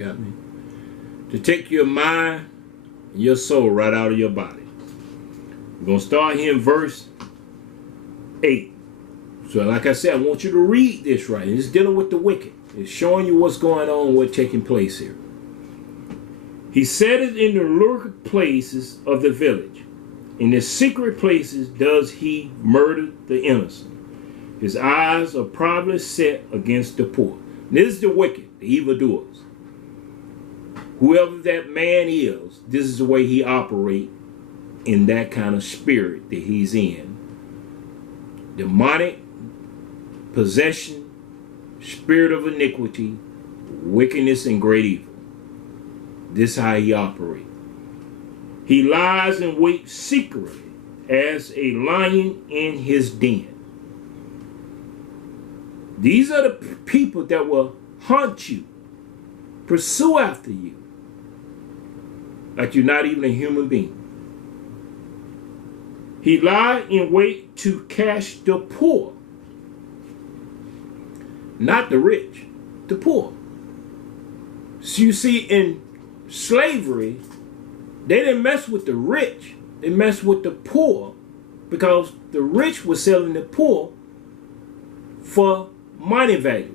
got me? To take your mind and your soul right out of your body. We're going to start here in verse 8. So like I said, I want you to read this right. It's dealing with the wicked. It's showing you what's going on, what's taking place here. He said it in the lurking places of the village. In the secret places does he murder the innocent. His eyes are probably set against the poor. This is the wicked, the evildoers. Whoever that man is, this is the way he operates in that kind of spirit that he's in. Demonic possession, spirit of iniquity, wickedness, and great evil. This is how he operates. He lies in wait secretly as a lion in his den. These are the people that will hunt you, pursue after you, like you're not even a human being. He lied in wait to catch the poor. Not the rich, the poor. So you see, in slavery, they didn't mess with the rich. They messed with the poor because the rich were selling the poor for money value.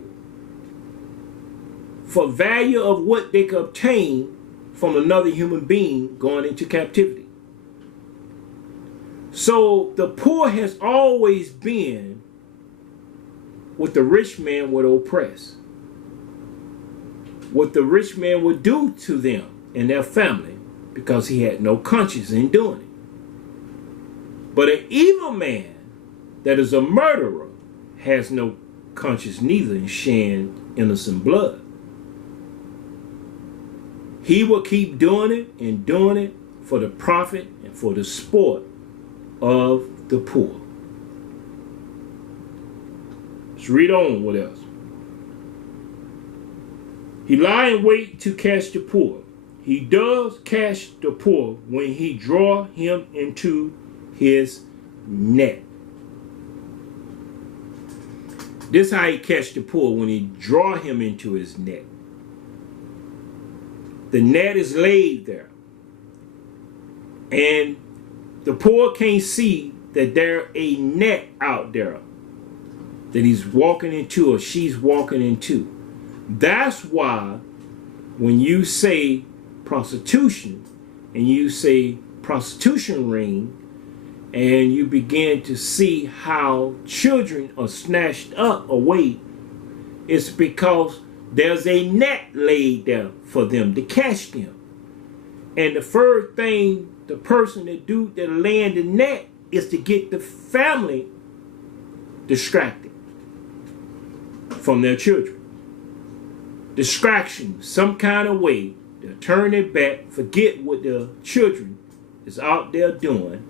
For value of what they could obtain from another human being going into captivity. So the poor has always been what the rich man would oppress. What the rich man would do to them and their family because he had no conscience in doing it. But an evil man that is a murderer has no conscience neither in shedding innocent blood. He will keep doing it for the profit and for the sport of the poor. Let's read on what else. He lie in wait to catch the poor. He does catch the poor when he draw him into his net. This is how he catch the poor, when he draw him into his net. The net is laid there. And the poor can't see that there's a net out there that he's walking into or she's walking into. That's why when you say prostitution and you say prostitution ring and you begin to see how children are snatched up away, it's because there's a net laid there for them to catch them. And the first thing the person that land the net is to get the family distracted from their children. Distraction, some kind of way, they'll turn their back, forget what their children is out there doing,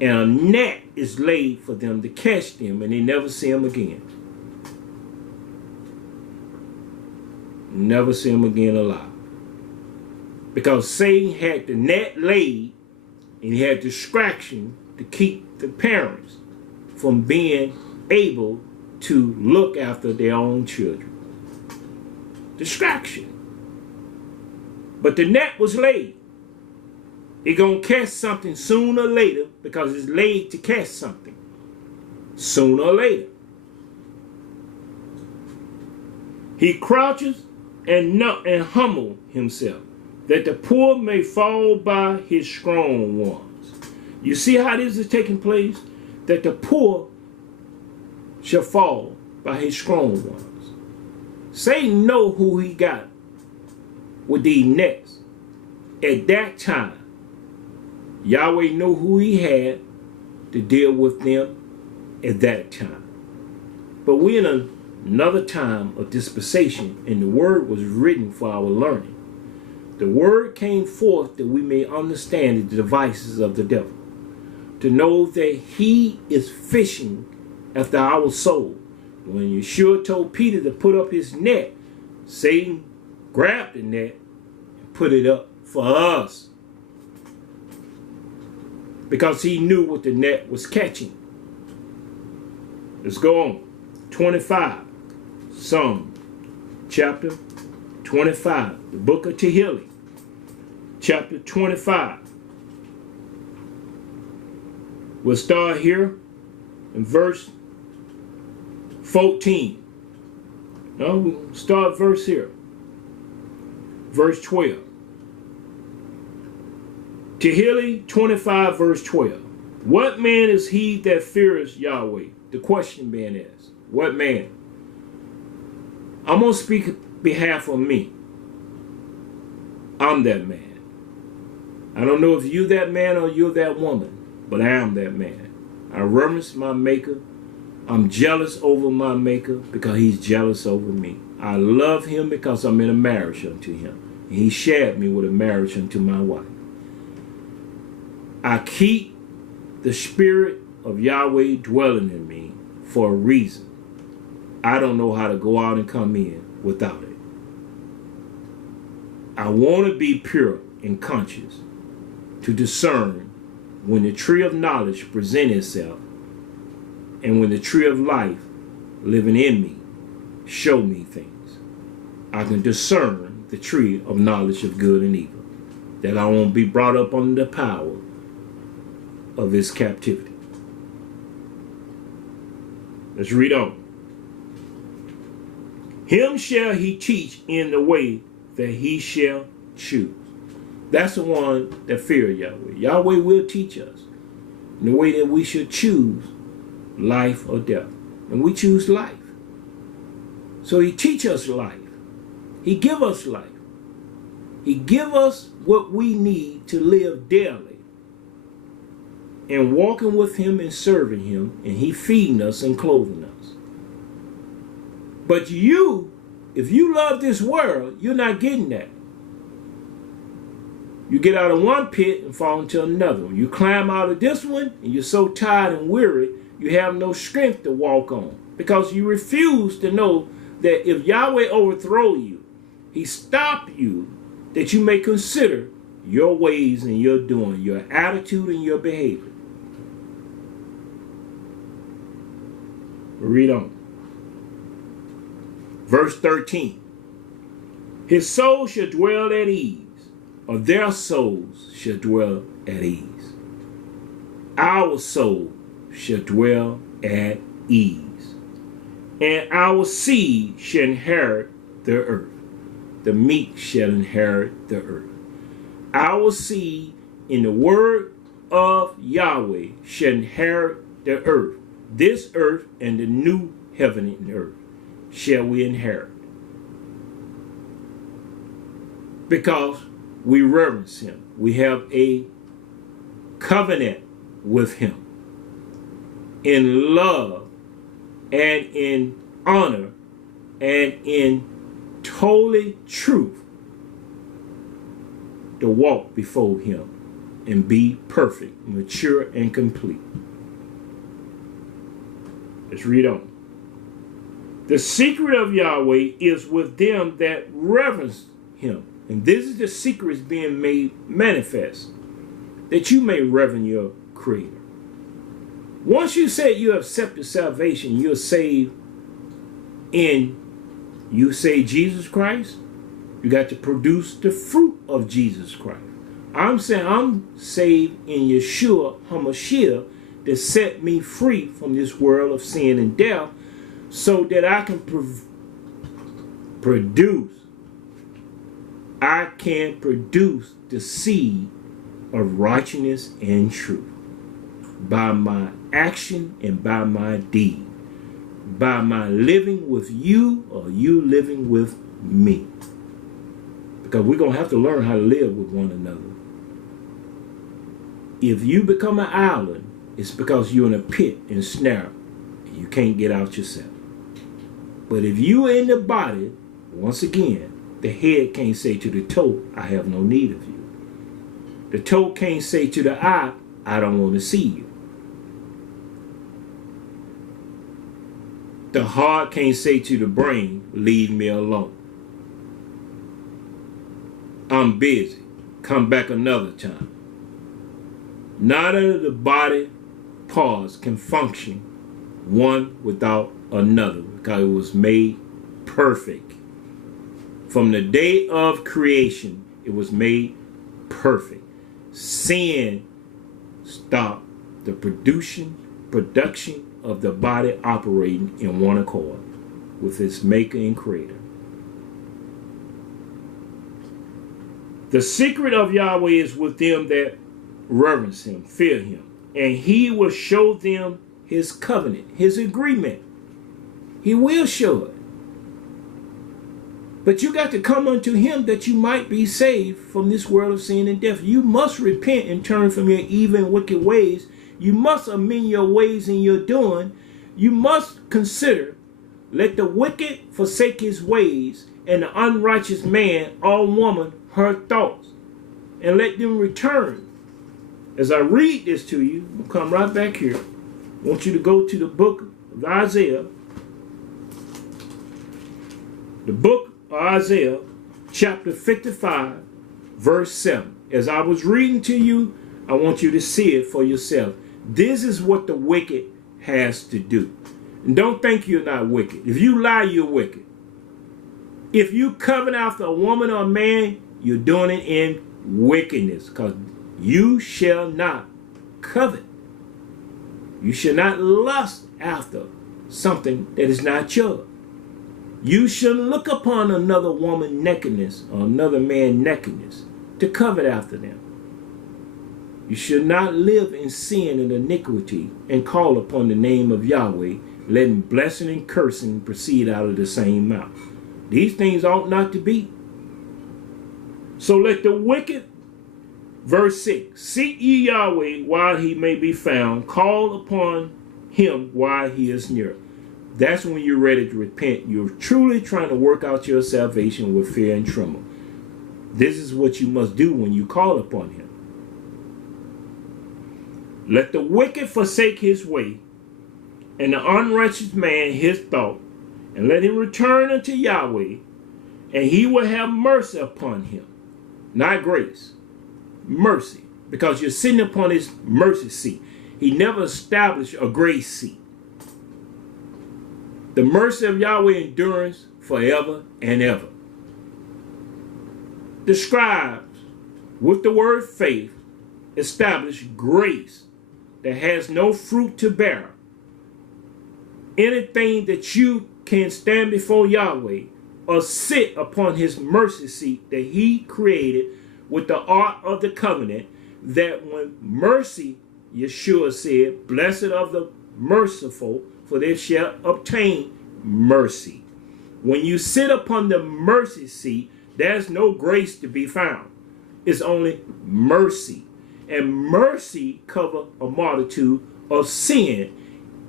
and a net is laid for them to catch them, and they never see them again. Never see them again alive. Because Satan had the net laid, and he had distraction to keep the parents from being able to look after their own children. Distraction. But the net was laid. It's going to catch something sooner or later because it's laid to catch something. Sooner or later. He crouches and humble himself, that the poor may fall by his strong ones. You see how this is taking place? That the poor shall fall by his strong ones. Satan know who he got with these nets. At that time, Yahweh knew who he had to deal with them at that time. But we're in another time of dispensation, and the word was written for our learning. The word came forth that we may understand the devices of the devil, to know that he is fishing after our soul. When Yeshua told Peter to put up his net, Satan grabbed the net and put it up for us, because he knew what the net was catching. Let's go on. 25, Psalm chapter 25, the book of Tehillim, chapter 25. We'll start here in verse 14. No, we'll start verse here. Verse 12. Tehillim 25, verse 12. What man is he that fears Yahweh? The question being is, what man? I'm going to speak on behalf of me. I'm that man. I don't know if you that man or you're that woman, but I am that man. I reverence my maker. I'm jealous over my maker because he's jealous over me. I love him because I'm in a marriage unto him. And he shared me with a marriage unto my wife. I keep the spirit of Yahweh dwelling in me for a reason. I don't know how to go out and come in without it. I want to be pure and conscious to discern when the tree of knowledge presents itself and when the tree of life living in me show me things. I can discern the tree of knowledge of good and evil, that I won't be brought up under the power of his captivity. Let's read on. Him shall he teach in the way that he shall choose. That's the one that fear Yahweh. Yahweh will teach us in the way that we should choose life or death. And we choose life. So he teach us life. He give us life. He give us what we need to live daily. And walking with him and serving him, and he feeding us and clothing us. But you, if you love this world, you're not getting that. You get out of one pit and fall into another. You climb out of this one, and you're so tired and weary, you have no strength to walk on. Because you refuse to know that if Yahweh overthrow you, he stop you, that you may consider your ways and your doing, your attitude and your behavior. Read on. Verse 13. His soul shall dwell at ease, or their souls shall dwell at ease. Our soul shall dwell at ease, and our seed shall inherit the earth. The meek shall inherit the earth. Our seed in the word of Yahweh shall inherit the earth. This earth and the new heaven and earth shall we inherit. Because we reverence him. We have a covenant with him. In love and in honor and in totally truth. To walk before him and be perfect, mature, and complete. Let's read on. The secret of Yahweh is with them that reverence him. And this is the secret being made manifest, that you may reverence your Creator. Once you say you have accepted salvation, you're saved in, you say Jesus Christ, you got to produce the fruit of Jesus Christ. I'm saying I'm saved in Yeshua HaMashiach, that set me free from this world of sin and death, so that I can produce. I can produce the seed of righteousness and truth by my action and by my deed, by my living with you or you living with me. Because we're going to have to learn how to live with one another. If you become an island, it's because you're in a pit and snare and you can't get out yourself. But if you're in the body, once again, the head can't say to the toe, I have no need of you. The toe can't say to the eye, I don't want to see you. The heart can't say to the brain, leave me alone. I'm busy. Come back another time. Neither of the body parts can function one without another, because it was made perfect for from the day of creation, it was made perfect. Sin stopped the production of the body operating in one accord with its maker and creator. The secret of Yahweh is with them that reverence him, fear him, and he will show them his covenant, his agreement. He will show it. But you got to come unto him that you might be saved from this world of sin and death. You must repent and turn from your evil and wicked ways. You must amend your ways in your doing. You must consider, let the wicked forsake his ways, and the unrighteous man or woman her thoughts, and let them return. As I read this to you, we'll come right back here. I want you to go to the book of Isaiah. The book of Isaiah, chapter 55, verse 7. As I was reading to you, I want you to see it for yourself. This is what the wicked has to do. And don't think you're not wicked. If you lie, you're wicked. If you covet after a woman or a man, you're doing it in wickedness, because you shall not covet. You shall not lust after something that is not yours. You shouldn't look upon another woman nakedness or another man nakedness to covet after them. You should not live in sin and iniquity and call upon the name of Yahweh, letting blessing and cursing proceed out of the same mouth. These things ought not to be. So let the wicked, verse 6, seek ye Yahweh while he may be found, call upon him while he is near. That's when you're ready to repent. You're truly trying to work out your salvation with fear and tremble. This is what you must do when you call upon him. Let the wicked forsake his way, and the unrighteous man his thought, and let him return unto Yahweh, and he will have mercy upon him. Not grace, mercy, because you're sitting upon his mercy seat. He never established a grace seat. The mercy of Yahweh endures forever and ever. The scribes, with the word faith, establish grace that has no fruit to bear. Anything that you can stand before Yahweh or sit upon his mercy seat that he created with the ark of the covenant, that when mercy, Yeshua said, blessed of the merciful, for they shall obtain mercy. When you sit upon the mercy seat, there's no grace to be found. It's only mercy. And mercy covers a multitude of sin.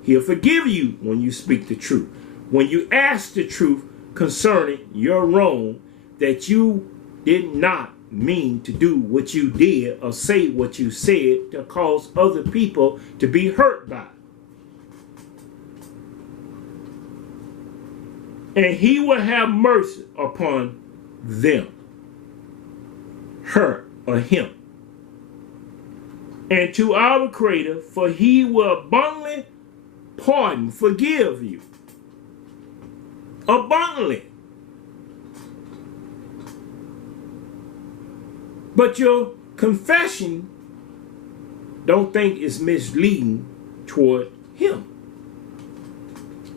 He'll forgive you when you speak the truth. When you ask the truth concerning your wrong, that you did not mean to do what you did or say what you said to cause other people to be hurt by. And he will have mercy upon them, her or him. And to our Creator, for he will abundantly pardon, forgive you. Abundantly. But your confession, don't think is misleading toward him.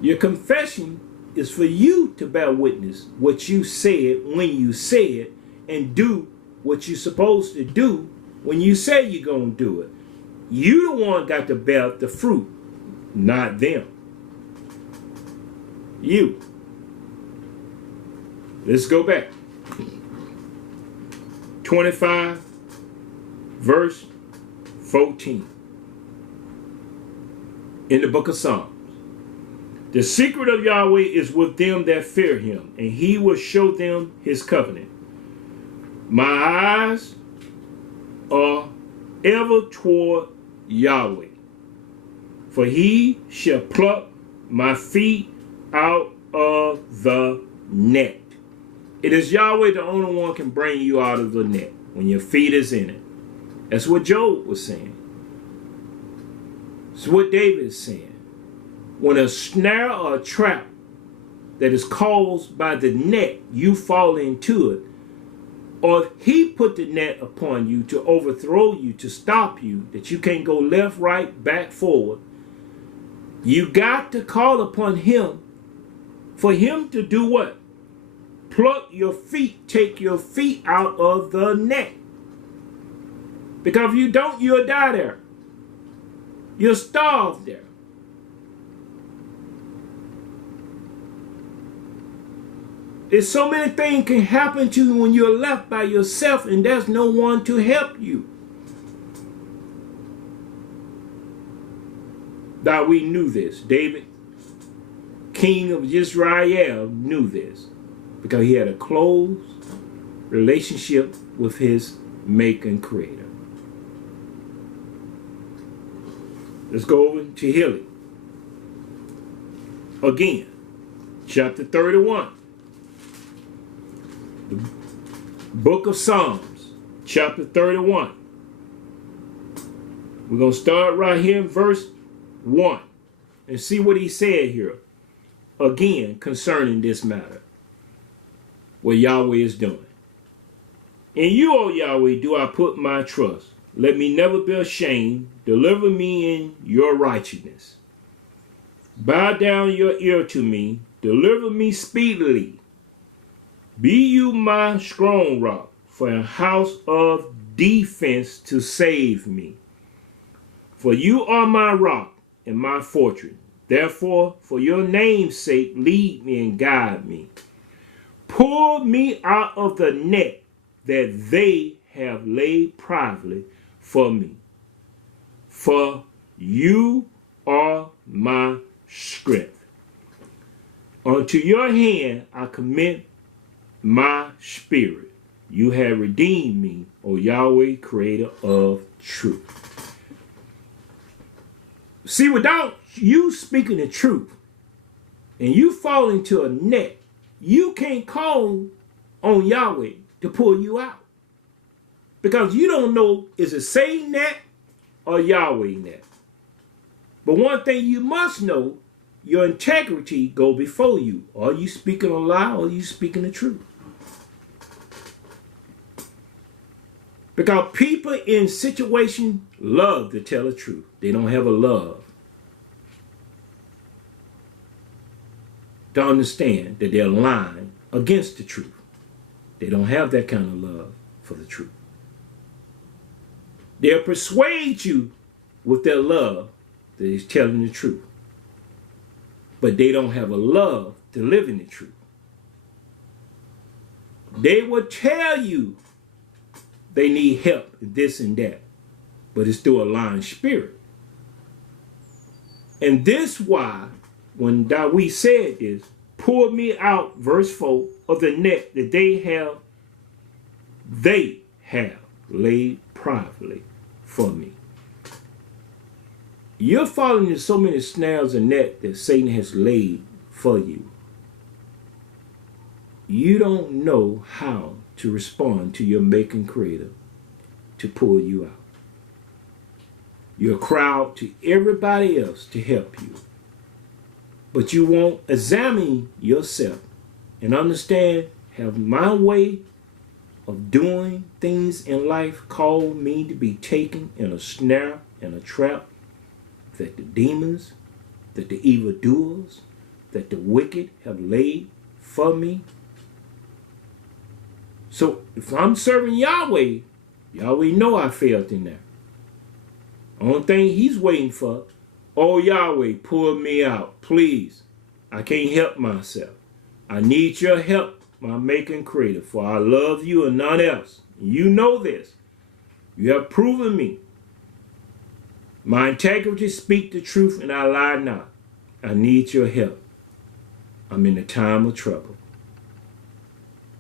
Your confession is for you to bear witness what you said when you said, and do what you're supposed to do when you say you're going to do it. You the one got to bear the fruit, not them. You. Let's go back. 25, verse 14. In the book of Psalms. The secret of Yahweh is with them that fear him, and he will show them his covenant. My eyes are ever toward Yahweh, for he shall pluck my feet out of the net. It is Yahweh the only one can bring you out of the net when your feet is in it. That's what Job was saying. It's what David is saying. When a snare or a trap that is caused by the net, you fall into it, or if he put the net upon you to overthrow you, to stop you, that you can't go left, right, back, forward, you got to call upon him for him to do what? Pluck your feet, take your feet out of the net. Because if you don't, you'll die there. You'll starve there. There's so many things can happen to you when you're left by yourself and there's no one to help you. That we knew this. David, king of Israel, knew this because he had a close relationship with his maker and creator. Let's go over to healing. Again, chapter 31. The book of Psalms, chapter 31. We're going to start right here in verse 1 and see what he said here. Again, concerning this matter. What Yahweh is doing. In you, O Yahweh, do I put my trust. Let me never be ashamed. Deliver me in your righteousness. Bow down your ear to me. Deliver me speedily. Be you my strong rock, for a house of defense to save me. For you are my rock and my fortress. Therefore, for your name's sake, lead me and guide me. Pull me out of the net that they have laid privately for me. For you are my strength. Unto your hand I commit my spirit. You have redeemed me, O Yahweh, creator of truth. See, without you speaking the truth and you fall into a net, you can't call on Yahweh to pull you out. Because you don't know, is it Satan net or Yahweh net? But one thing you must know, your integrity go before you. Are you speaking a lie or are you speaking the truth? Because people in situations love to tell the truth. They don't have a love to understand that they're lying against the truth. They don't have that kind of love for the truth. They'll persuade you with their love that is telling the truth. But they don't have a love to live in the truth. They will tell you they need help, this and that, but it's through a lying spirit. And this why, when Dawid said this, pull me out, verse 4, of the net that they have laid privately for me. You're falling into so many snares and net that Satan has laid for you. You don't know how to respond to your maker and creator to pull you out. You'll cry out to everybody else to help you. But you won't examine yourself and understand, have my way of doing things in life called me to be taken in a snare and a trap that the demons, that the evildoers, that the wicked have laid for me? So if I'm serving Yahweh, Yahweh know I failed in there. Only thing he's waiting for, oh Yahweh, pull me out, please. I can't help myself. I need your help, my maker and creator, for I love you and none else. You know this. You have proven me. My integrity speak the truth and I lie not. I need your help. I'm in a time of trouble.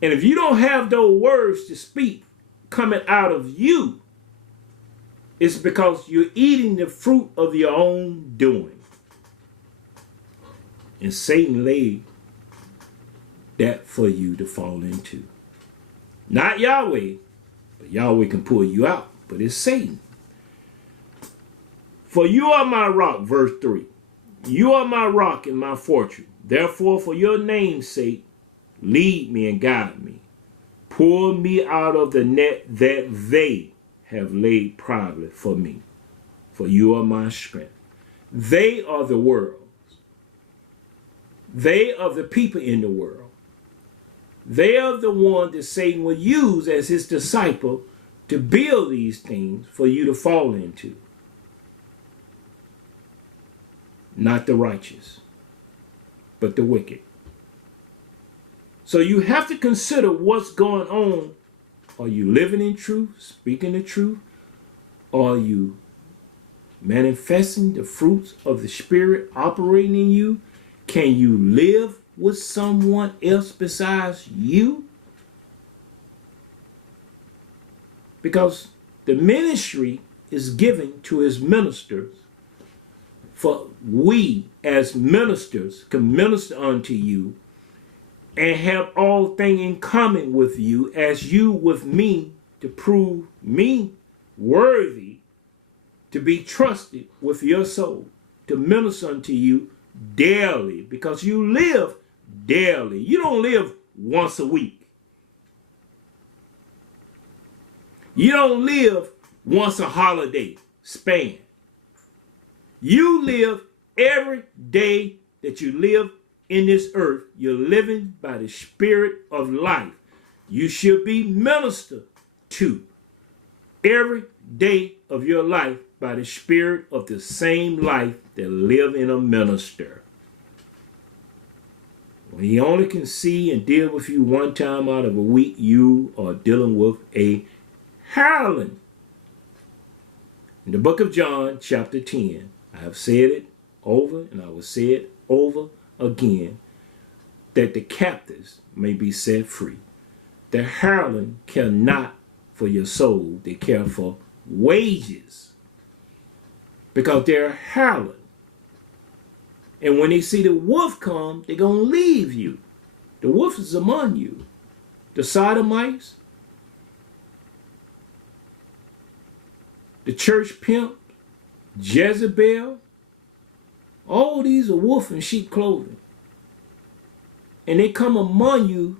And if you don't have those words to speak coming out of you, it's because you're eating the fruit of your own doing. And Satan laid that for you to fall into. Not Yahweh, but Yahweh can pull you out, but it's Satan. For you are my rock, verse 3. You are my rock and my fortress. Therefore, for your name's sake, lead me and guide me. Pull me out of the net that they have laid privately for me. For you are my strength. They are the world. They are the people in the world. They are the one that Satan will use as his disciple to build these things for you to fall into. Not the righteous, but the wicked. So you have to consider what's going on. Are you living in truth, speaking the truth? Are you manifesting the fruits of the Spirit operating in you? Can you live with someone else besides you? Because the ministry is given to his ministers. For we as ministers can minister unto you and have all things in common with you, as you with me, to prove me worthy to be trusted with your soul, to minister unto you daily, because you live daily. You don't live once a week. You don't live once a holiday span. You live every day that you live in this earth. You're living by the Spirit of life. You should be ministered to every day of your life by the Spirit of the same life that live in a minister. When he only can see and deal with you one time out of a week, you are dealing with a hireling. In the book of John, chapter 10, I have said it over and I will say it over again, that the captives may be set free. The hireling care not for your soul, they care for wages, because they're hireling. And when they see the wolf come, they're going to leave you. The wolf is among you. The sodomites, the church pimp, Jezebel, all these are wolf in sheep clothing. And they come among you,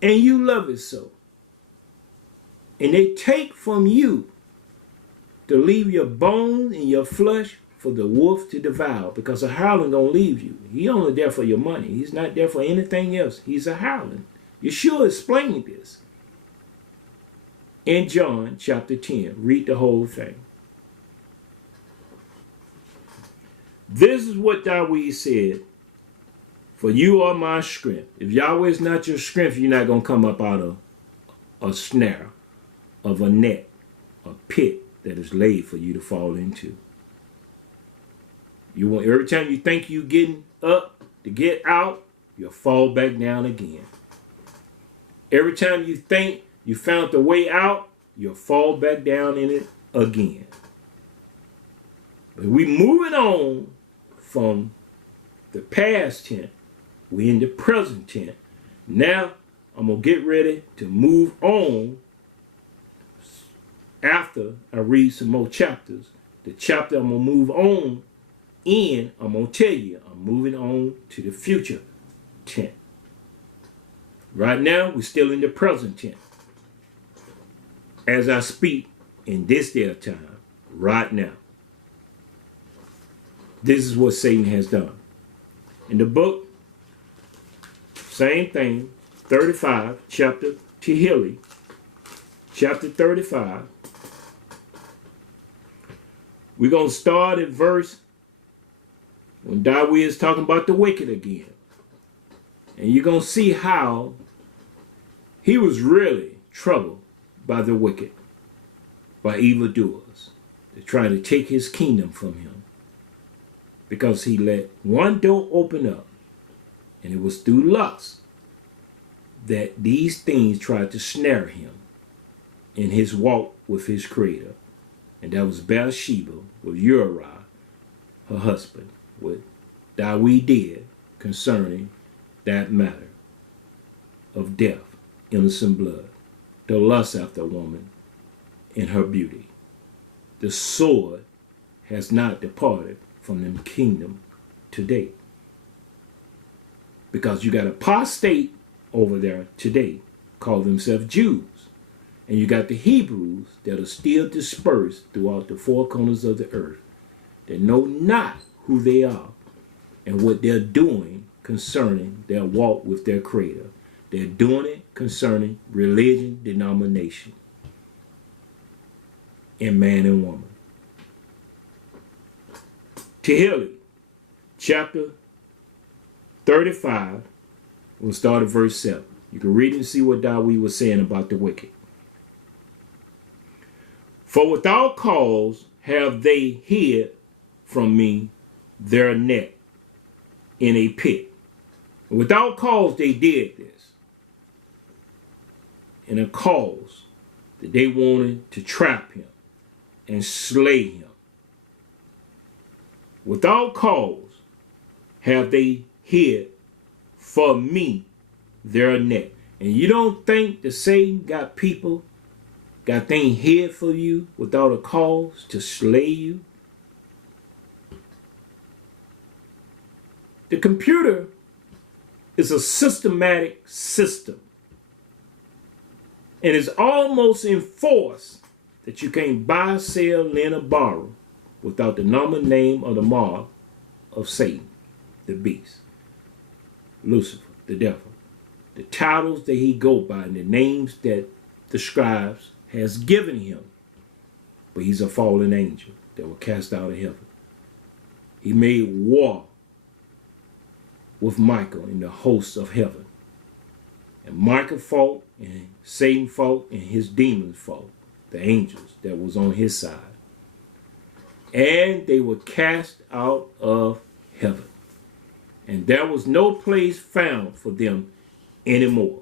and you love it so. And they take from you to leave your bone and your flesh for the wolf to devour, because a hireling don't leave you. He only there for your money. He's not there for anything else. He's a hireling. Yeshua explained this in John chapter 10. Read the whole thing. This is what Dawid said. For you are my strength. If Yahweh is not your strength, you're not going to come up out of a snare, of a net, a pit that is laid for you to fall into. You want, every time you think you're getting up to get out, you'll fall back down again. Every time you think you found the way out, you'll fall back down in it again. But we're moving on from the past tense. We're in the present tense. Now, I'm going to get ready to move on after I read some more chapters. The chapter I'm going to move on in, I'm going to tell you, I'm moving on to the future tense. Right now, we're still in the present tense. As I speak in this day of time, right now. This is what Satan has done. In the book, same thing, 35, chapter Tehillim, chapter 35. We're going to start at verse when Dawid is talking about the wicked again. And you're going to see how he was really troubled by the wicked, by evildoers. They're trying to take his kingdom from him, because he let one door open up, and it was through lust that these things tried to snare him in his walk with his creator. And that was Bathsheba with Uriah, her husband, what Dawid did concerning that matter of death, innocent blood, the lust after a woman in her beauty. The sword has not departed from the kingdom today. Because you got apostate over there today, call themselves Jews. And you got the Hebrews that are still dispersed throughout the four corners of the earth, that know not who they are and what they're doing concerning their walk with their Creator. They're doing it concerning religion, denomination, and man and woman. Tehillim, chapter 35, we'll start at verse 7. You can read and see what Dawid was saying about the wicked. For without cause have they hid from me their net in a pit. Without cause they did this. And a cause that they wanted to trap him and slay him. Without cause have they hid for me their net. And you don't think that Satan got people, got things hid for you without a cause to slay you? The computer is a systematic system. And it's almost enforced that you can't buy, sell, lend, or borrow without the number, name, or the mark of Satan, the beast, Lucifer, the devil. The titles that he go by and the names that the scribes has given him. But he's a fallen angel that was cast out of heaven. He made war with Michael and the hosts of heaven. And Michael fought, and Satan fought, and his demons fought, the angels that was on his side. And they were cast out of heaven. And there was no place found for them anymore.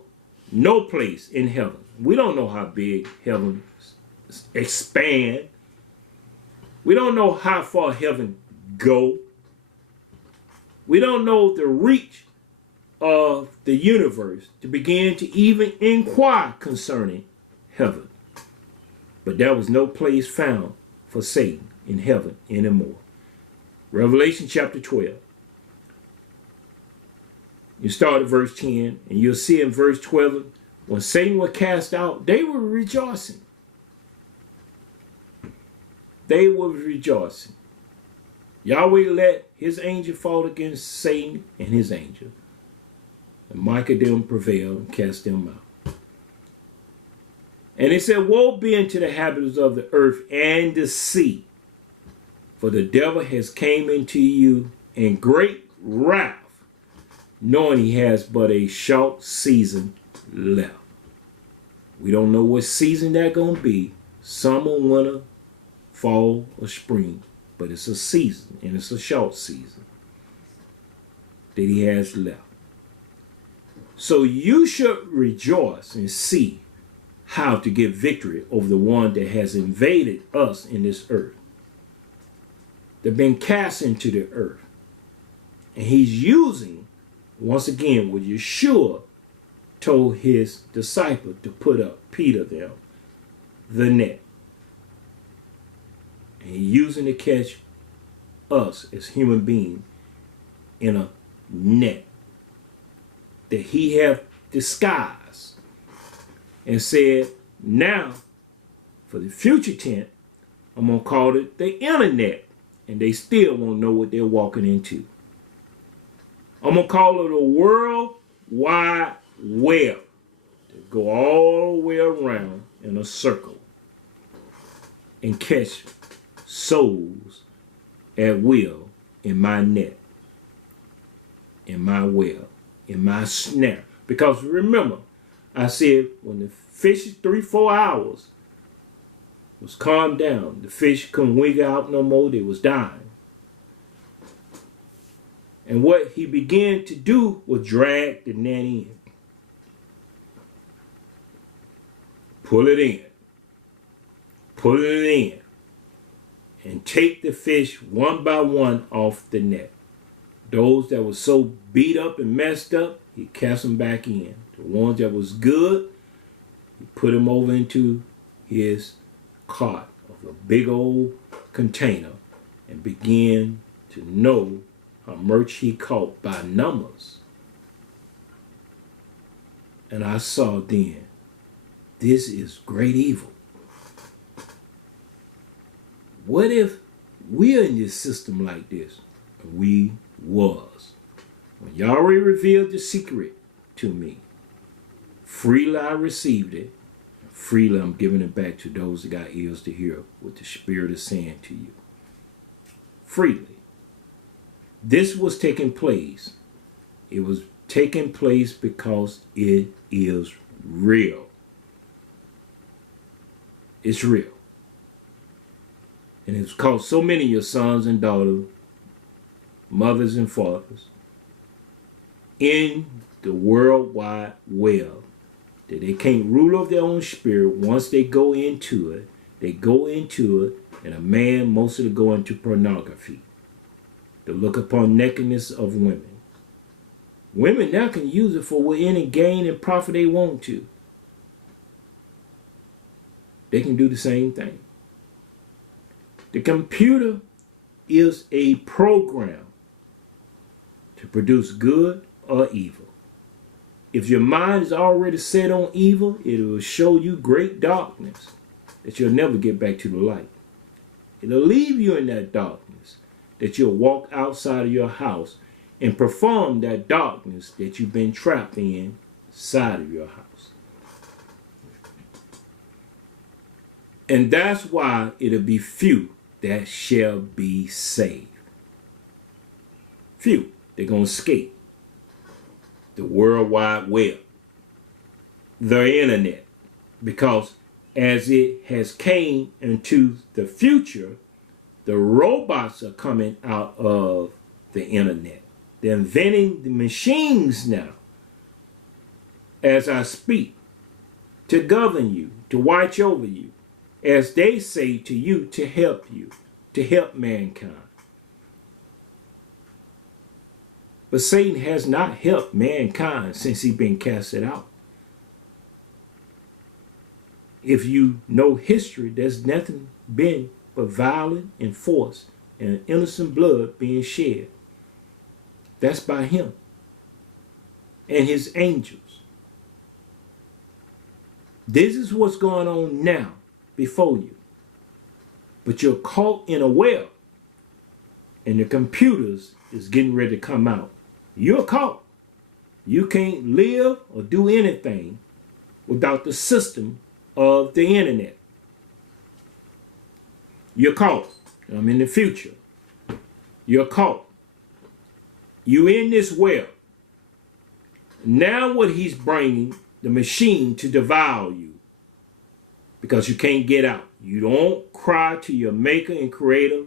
No place in heaven. We don't know how big heaven expand. We don't know how far heaven go. We don't know the reach of the universe to begin to even inquire concerning heaven. But there was no place found for Satan in heaven anymore. Revelation chapter 12. You start at verse 10, and you'll see in verse 12, when Satan was cast out, they were rejoicing. They were rejoicing. Yahweh let his angel fall against Satan and his angel. And Michael them prevailed and cast them out. And it said, woe be unto the inhabitants of the earth and the sea, for the devil has came into you in great wrath, knowing he has but a short season left. We don't know what season that's going to be. Summer, winter, fall, or spring. But it's a season, and it's a short season that he has left. So you should rejoice and see how to get victory over the one that has invaded us in this earth. They've been cast into the earth. And he's using, once again, what Yeshua told his disciple to put up, Peter them, the net. And he's using to catch us as human beings in a net that he have disguised and said, now for the future tense, I'm going to call it the internet, and they still won't know what they're walking into. I'm going to call it a world wide web that go all the way around in a circle and catch souls at will in my net, in my well, in my snare. Because remember, I said when the fish 3-4 hours was calmed down, the fish couldn't wiggle out no more, they was dying. And what he began to do was drag the net in. Pull it in. Pull it in. And take the fish one by one off the net. Those that were so beat up and messed up, he cast them back in. The ones that was good, he put them over into his cart of a big old container and began to know how much he caught by numbers. And I saw then, this is great evil. What if we're in this system like this? We was. When Yahweh revealed the secret to me, freely I received it, and freely I'm giving it back to those that got ears to hear what the Spirit is saying to you. Freely. This was taking place. It was taking place because it is real. It's real. And it's caused so many of your sons and daughters, mothers and fathers, in the world wide web, that they can't rule over their own spirit. Once they go into it, and a man mostly go into pornography, to look upon nakedness of women. Women now can use it for any gain and profit they want to. They can do the same thing. The computer is a program to produce good or evil. If your mind is already set on evil, it will show you great darkness that you'll never get back to the light. It'll leave you in that darkness that you'll walk outside of your house and perform that darkness that you've been trapped in inside of your house. And that's why it'll be few that shall be saved. Few. They're going to escape the World Wide Web, the internet, because as it has came into the future, the robots are coming out of the internet. They're inventing the machines now, as I speak, to govern you, to watch over you, as they say to you, to help mankind. But Satan has not helped mankind since he's been casted out. If you know history, there's nothing been but violence and force and innocent blood being shed. That's by him and his angels. This is what's going on now before you. But you're caught in a web, and the computers is getting ready to come out. You're caught. You can't live or do anything without the system of the internet. You're caught. I'm in the future. You're caught. You in this web. Now what he's bringing, the machine to devour you, because you can't get out. You don't cry to your maker and creator.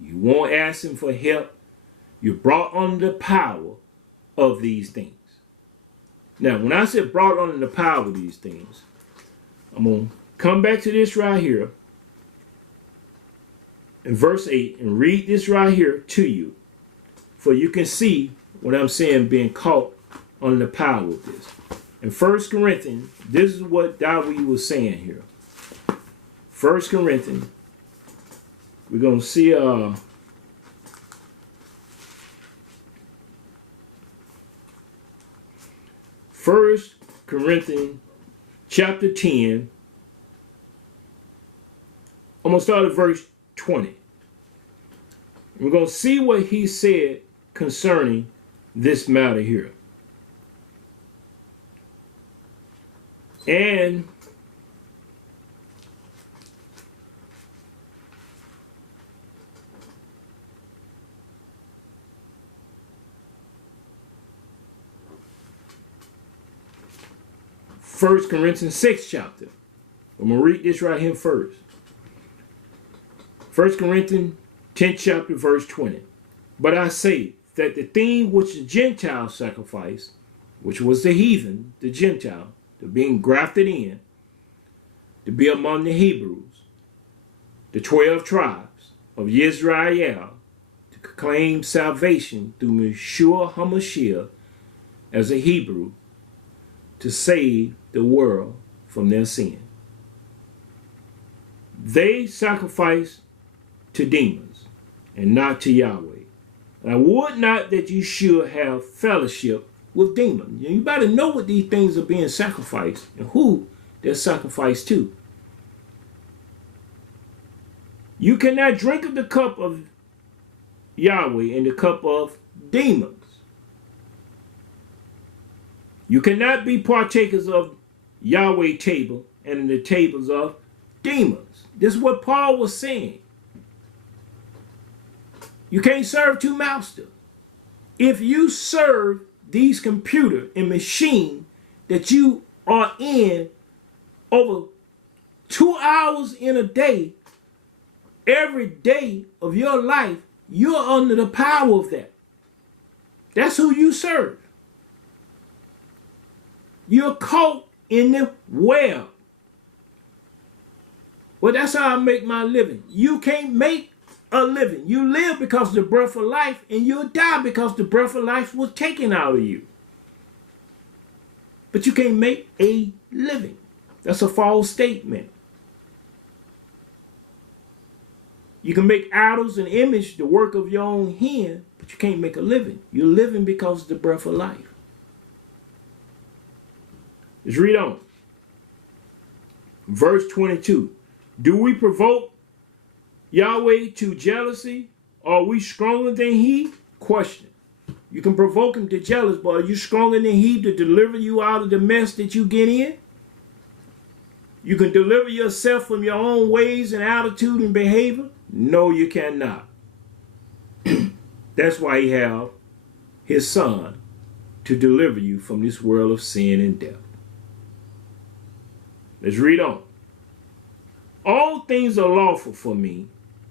You won't ask him for help. You're brought under the power of these things. Now, when I said brought under the power of these things, I'm going to come back to this right here in verse 8 and read this right here to you, for you can see what I'm saying being caught under the power of this. In 1 Corinthians, this is what David was saying here. 1 Corinthians, we're going to see 1 Corinthians chapter 10. I'm going to start at verse 20. We're going to see what he said concerning this matter here. And First Corinthians 6 chapter. I'm going to read this right here first. 1 Corinthians 10 chapter verse 20. But I say that the thing which the Gentiles sacrificed, which was the heathen, the Gentile, to being grafted in, to be among the Hebrews, the 12 tribes of Israel, to claim salvation through Yeshua HaMashiach as a Hebrew, to save the world from their sin. They sacrifice to demons and not to Yahweh. I would not that you should have fellowship with demons. You better know what these things are being sacrificed and who they're sacrificed to. You cannot drink of the cup of Yahweh and the cup of demons. You cannot be partakers of Yahweh table and the tables of demons. This is what Paul was saying. You can't serve two masters. If you serve these computer and machine that you are in over 2 hours in a day, every day of your life, you're under the power of that. That's who you serve. You're caught in the web. Well, that's how I make my living. You can't make a living. You live because of the breath of life, and you'll die because the breath of life was taken out of you. But you can't make a living. That's a false statement. You can make idols and image the work of your own hand, but you can't make a living. You're living because of the breath of life. Let's read on. Verse 22. Do we provoke Yahweh to jealousy? Are we stronger than he? Question. You can provoke him to jealous, but are you stronger than he to deliver you out of the mess that you get in? You can deliver yourself from your own ways and attitude and behavior? No, you cannot. That's why he have his son to deliver you from this world of sin and death. Let's read on. All things are lawful for me,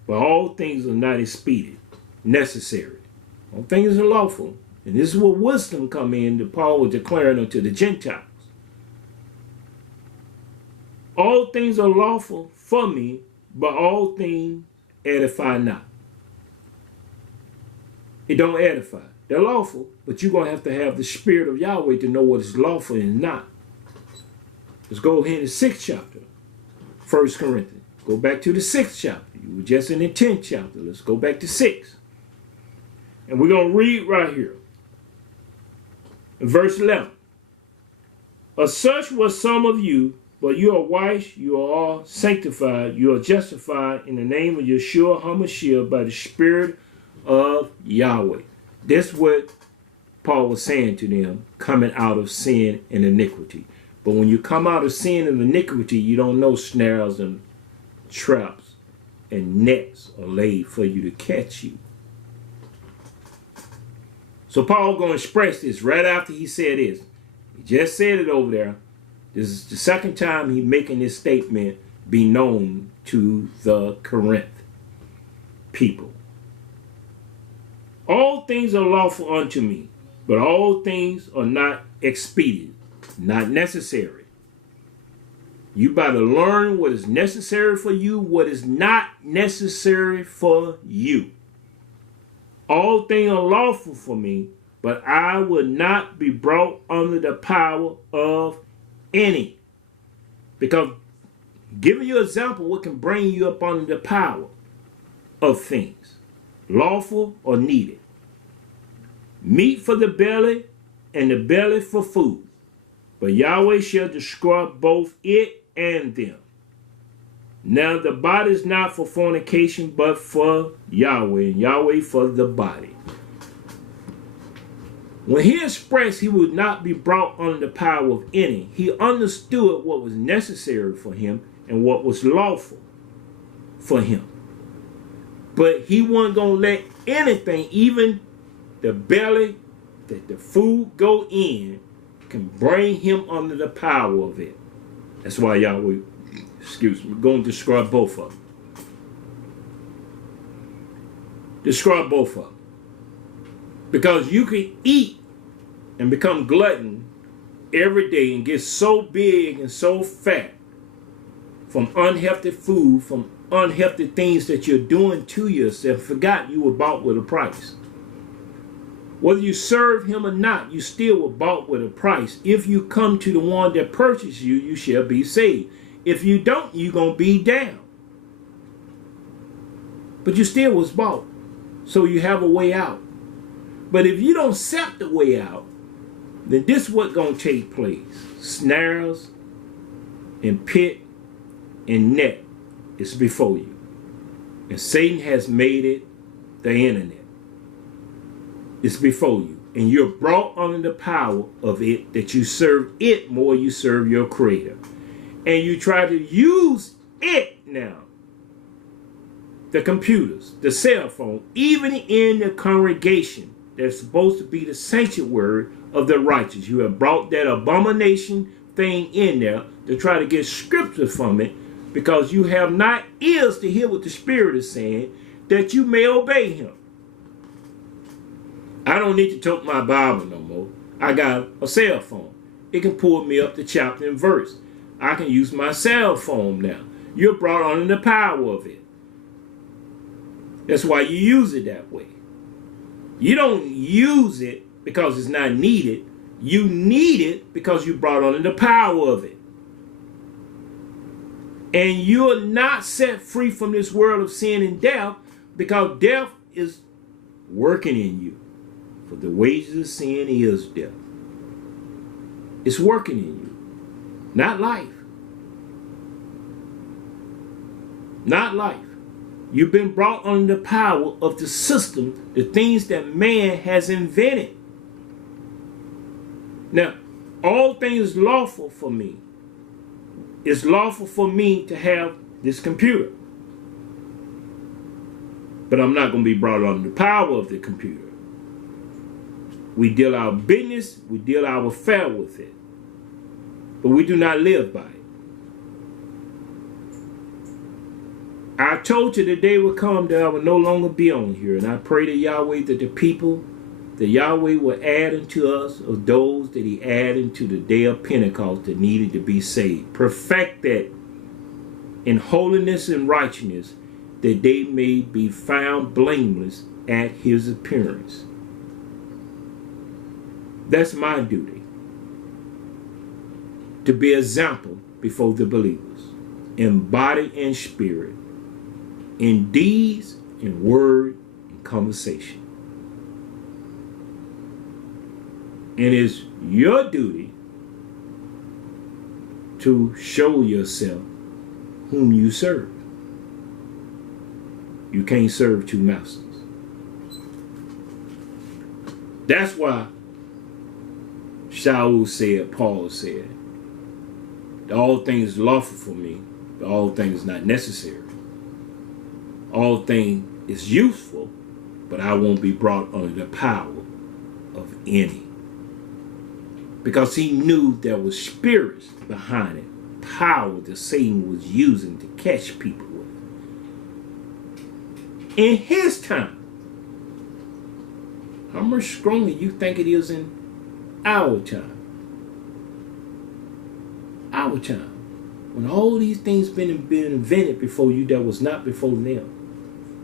but all things are not expedient, necessary. All things are lawful. And this is where wisdom come in that Paul was declaring unto the Gentiles. All things are lawful for me, but all things edify not. It don't edify. They're lawful, but you're going to have the spirit of Yahweh to know what is lawful and not. Let's go ahead in the 6th chapter, 1 Corinthians. Go back to the 6th chapter. You were just in the 10th chapter. Let's go back to 6. And we're going to read right here. In verse 11. Of such was some of you, but you are washed, you are all sanctified, you are justified in the name of Yeshua HaMashiach by the Spirit of Yahweh. That's what Paul was saying to them, coming out of sin and iniquity. But when you come out of sin and iniquity, you don't know snares and traps and nets are laid for you to catch you. So Paul going to express this right after he said this. He just said it over there. This is the second time he's making this statement be known to the Corinth people. All things are lawful unto me, but all things are not expedient, not necessary. You better learn what is necessary for you, what is not necessary for you. All things are lawful for me, but I will not be brought under the power of any. Because giving you an example, what can bring you up under the power of things, lawful or needed. Meat for the belly and the belly for food. But Yahweh shall destroy both it and them. Now the body is not for fornication, but for Yahweh, and Yahweh for the body. When he expressed he would not be brought under the power of any, he understood what was necessary for him and what was lawful for him. But he wasn't going to let anything, even the belly that the food go in, can bring him under the power of it. That's why Yahweh, going to describe both of them. Describe both of them. Because you can eat and become glutton every day and get so big and so fat from unhealthy food, from unhealthy things that you're doing to yourself, forgot you were bought with a price. Whether you serve him or not, you still were bought with a price. If you come to the one that purchased you, you shall be saved. If you don't, you're going to be down. But you still was bought. So you have a way out. But if you don't accept the way out, then this is what gonna take place. Snares and pit and net is before you. And Satan has made it the internet. It's before you. And you're brought under the power of it, that you serve it more you serve your creator. And you try to use it now. The computers, the cell phone, even in the congregation, they're supposed to be the sanctuary of the righteous. You have brought that abomination thing in there to try to get scripture from it, because you have not ears to hear what the Spirit is saying, that you may obey him. I don't need to tote my Bible no more. I got a cell phone. It can pull me up the chapter and verse. I can use my cell phone now. You're brought under the power of it. That's why you use it that way. You don't use it because it's not needed. You need it because you brought under the power of it. And you're not set free from this world of sin and death, because death is working in you. For the wages of sin is death. It's working in you. Not life. Not life. You've been brought under the power of the system, the things that man has invented. Now, all things lawful for me. It's lawful for me to have this computer. But I'm not going to be brought under the power of the computer. We deal our business, we deal our affair with it. But we do not live by it. I told you the day would come that I would no longer be on here. And I pray to Yahweh that the people that Yahweh will add unto us of those that he added into the day of Pentecost that needed to be saved. Perfect that in holiness and righteousness, that they may be found blameless at his appearance. That's my duty. To be an example before the believers, in body and spirit, in deeds, in word, and conversation. And it's your duty to show yourself whom you serve. You can't serve two masters. That's why Shaul said, Paul said, all things lawful for me, but all things not necessary. All things is useful, but I won't be brought under the power of any. Because he knew there was spirits behind it, power that Satan was using to catch people with. In his time, how much stronger you think it is in our time? Our time. When all these things been invented before you that was not before them.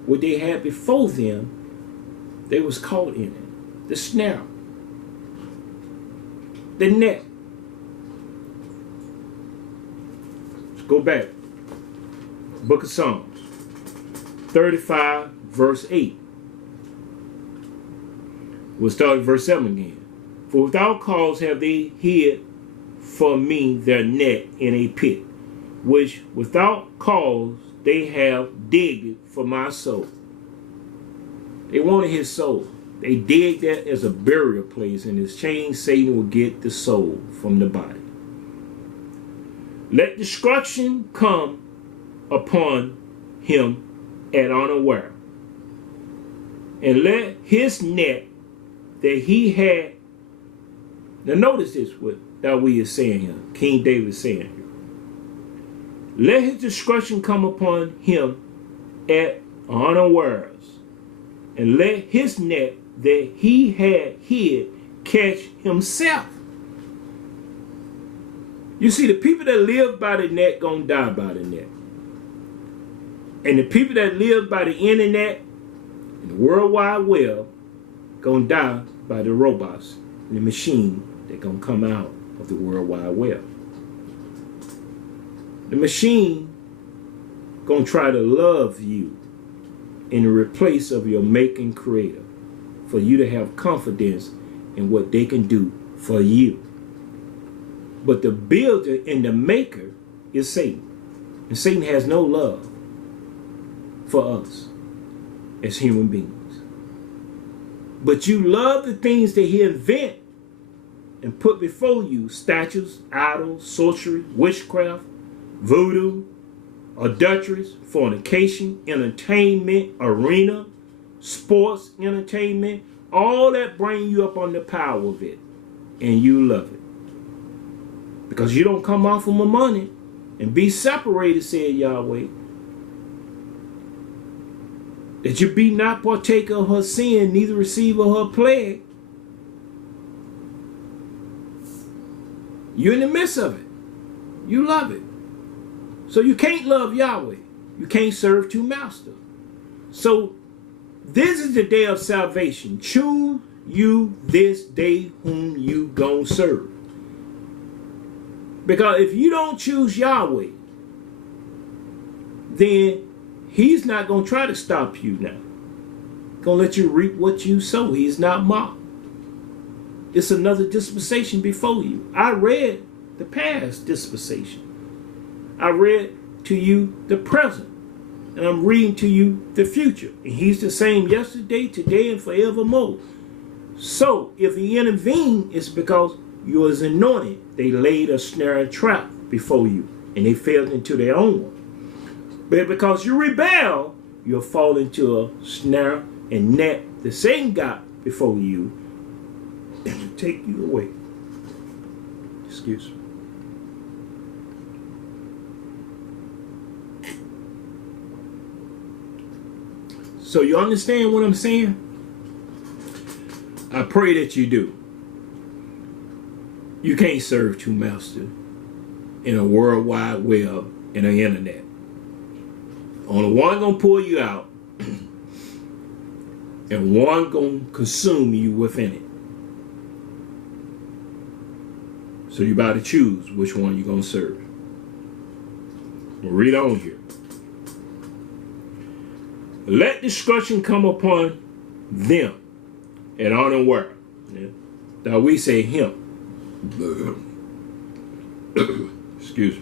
What they had before them, they was caught in it. The snare. The net. Let's go back. Book of Psalms. 35 verse 8. We'll start at verse 7 again. For without cause have they hid for me their net in a pit, which without cause they have digged for my soul. They wanted his soul. They dig that as a burial place, and his chain Satan will get the soul from the body. Let destruction come upon him at unaware, and let his net that he had. Now notice this, what that we is saying here, King David is saying here. Let his destruction come upon him at unawares, and let his net that he had hid catch himself. You see, the people that live by the net gonna die by the net. And the people that live by the internet and the World Wide Web gonna die by the robots and the machine that gonna come out of the World Wide Web. The machine gonna try to love you in the replace of your making creator, for you to have confidence in what they can do for you. But the builder and the maker is Satan. And Satan has no love for us as human beings. But you love the things that he invent and put before you: statues, idols, sorcery, witchcraft, voodoo, adulteries, fornication, entertainment, arena, sports, entertainment. All that bring you up on the power of it. And you love it. Because you don't come off of my money and be separated, said Yahweh. That you be not partaker of her sin, neither receive of her plague. You're in the midst of it. You love it. So you can't love Yahweh. You can't serve two masters. So this is the day of salvation. Choose you this day whom you gonna serve. Because if you don't choose Yahweh, then he's not going to try to stop you now. Going to let you reap what you sow. He's not mocked. It's another dispensation before you. I read the past dispensation. I read to you the present. And I'm reading to you the future. And he's the same yesterday, today, and forevermore. So if he intervened, it's because you was anointed. They laid a snare and trap before you, and they fell into their own one. But because you rebel, you'll fall into a snare and net the same got before you and take you away. Excuse me. So you understand what I'm saying? I pray that you do. You can't serve two masters in a world wide web and the internet. Only one gonna pull you out and one gonna consume you within it. So you about to choose which one you're gonna serve. We'll read on here. Let destruction come upon them and unaware. Yeah. Now we say him. Excuse me.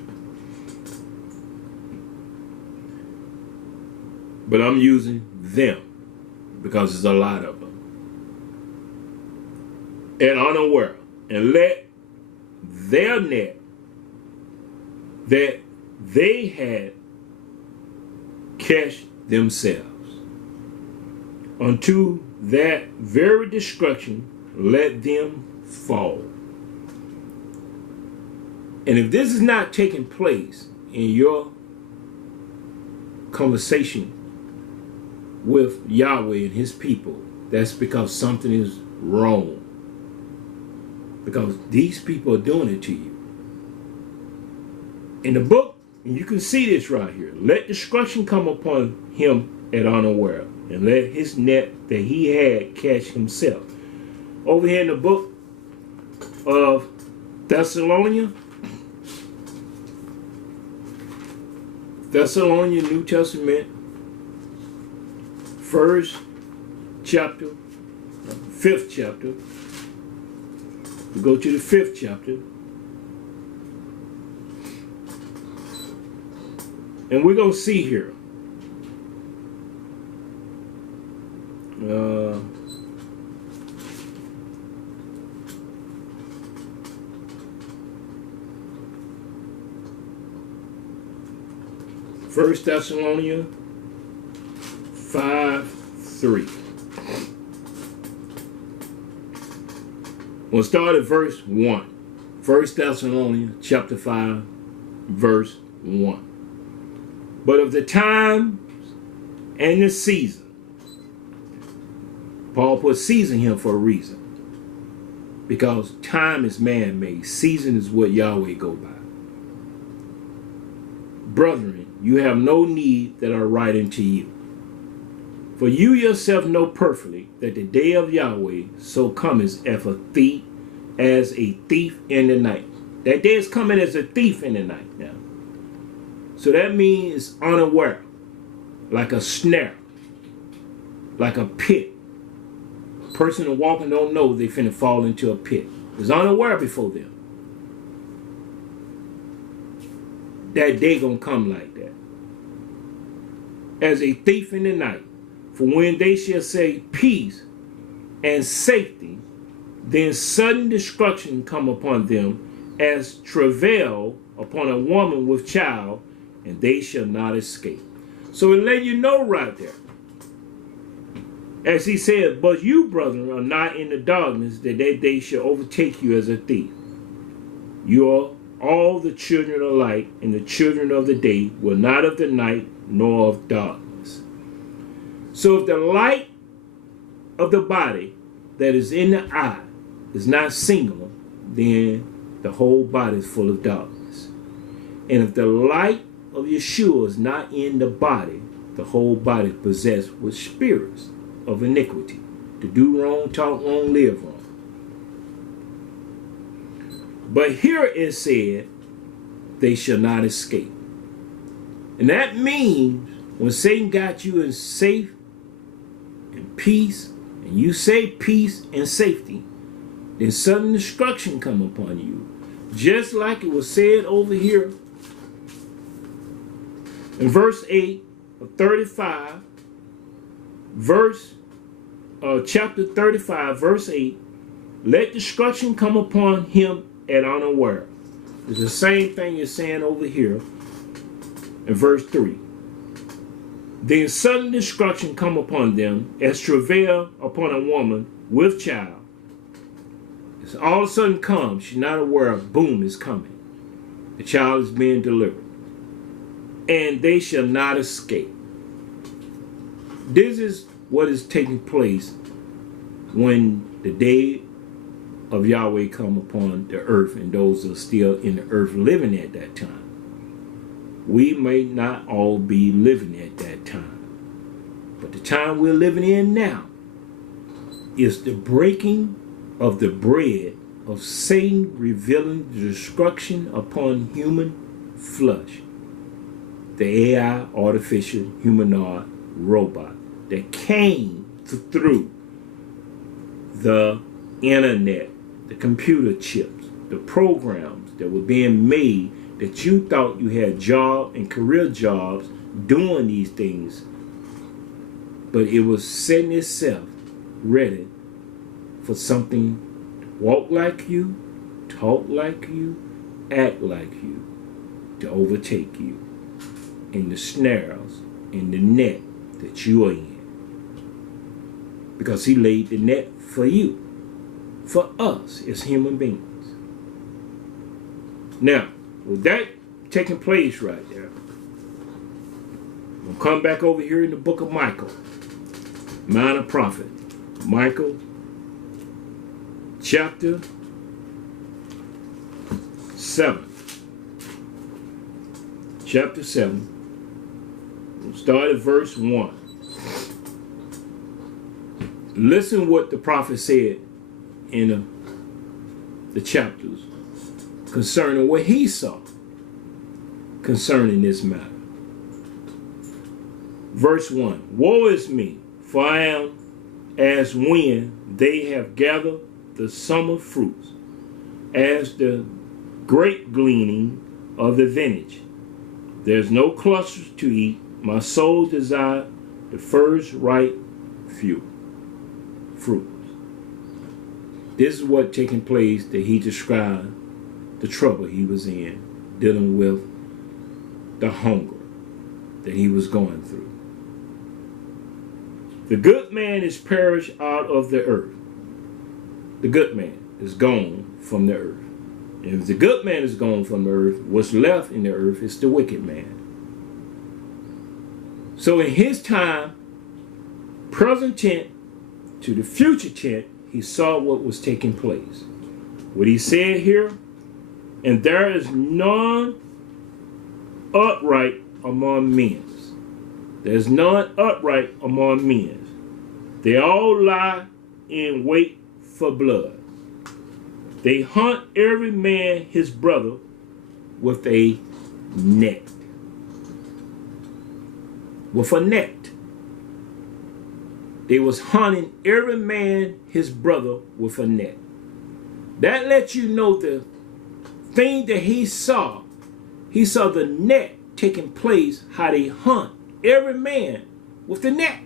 But I'm using them because there's a lot of them. And unaware. And let their net that they had catch themselves. Unto that very destruction let them fall. And if this is not taking place in your conversation with Yahweh and his people, that's because something is wrong. Because these people are doing it to you. In the book, and you can see this right here. Let destruction come upon him at unaware, and let his net that he had catch himself. Over here in the book of Thessalonians, New Testament, 1st chapter, 5th chapter. We go to the 5th chapter. And we're going to see here. First Thessalonians 5:3. We'll start at verse 1. First Thessalonians chapter 5, verse 1. But of the time and the season, Paul put season here for a reason. Because time is man-made. Season is what Yahweh go by. Brethren, you have no need that I write unto you. For you yourself know perfectly that the day of Yahweh so cometh as a thief in the night. That day is coming as a thief in the night now. So that means unaware, like a snare, like a pit. A person walking don't know they finna fall into a pit. is unaware before them. That day gonna come like that. As a thief in the night. For when they shall say peace and safety, then sudden destruction come upon them as travail upon a woman with child, and they shall not escape. So it let you know right there. As he said, but you, brethren, are not in the darkness, that they shall overtake you as a thief. You are all the children of light, and the children of the day were not of the night, nor of darkness. So if the light of the body that is in the eye is not single, then the whole body is full of darkness. And if the light of Yeshua is not in the body, the whole body is possessed with spirits of iniquity, to do wrong, talk wrong, live wrong. But here it said, they shall not escape. And that means when Satan got you in safe and peace, and you say peace and safety, then sudden destruction come upon you. Just like it was said over here in verse 8 of 35, chapter 35, verse 8, let destruction come upon him at unaware. It's the same thing you're saying over here in verse 3. Then sudden destruction come upon them as travail upon a woman with child. It's all of a sudden comes, she's not aware of, boom, is coming. The child is being delivered. And they shall not escape. This is what is taking place when the day of Yahweh come upon the earth, and those who are still in the earth living at that time. We may not all be living at that time, but the time we're living in now is the breaking of the bread of Satan, revealing the destruction upon human flesh, the AI, artificial humanoid robot that came through the internet, the computer chips, the programs that were being made, that you thought you had job and career jobs doing these things, but it was setting itself ready for something to walk like you, talk like you, act like you, to overtake you in the snares, in the net that you are in. Because he laid the net for you, for us as human beings. Now, with that taking place right there, we'll come back over here in the book of Michael, minor prophet. Michael, chapter 7. Chapter 7. We'll start at verse 1. Listen what the prophet said in the chapters concerning what he saw concerning this matter. Verse 1. Woe is me, for I am as when they have gathered the summer fruits, as the grape gleaning of the vintage. There's no clusters to eat. My soul desire the first ripe fruits. This is what taking place that he described the trouble he was in, dealing with the hunger that he was going through. The good man is perished out of the earth. The good man is gone from the earth. And if the good man is gone from the earth, what's left in the earth is the wicked man. So in his time, present tense to the future tense, he saw what was taking place. What he said here, and there is none upright among men. There's none upright among men. They all lie in wait for blood. They hunt every man his brother with a net. With a net. They was hunting every man his brother with a net. That lets you know the thing that he saw. He saw the net taking place, how they hunt every man with the net.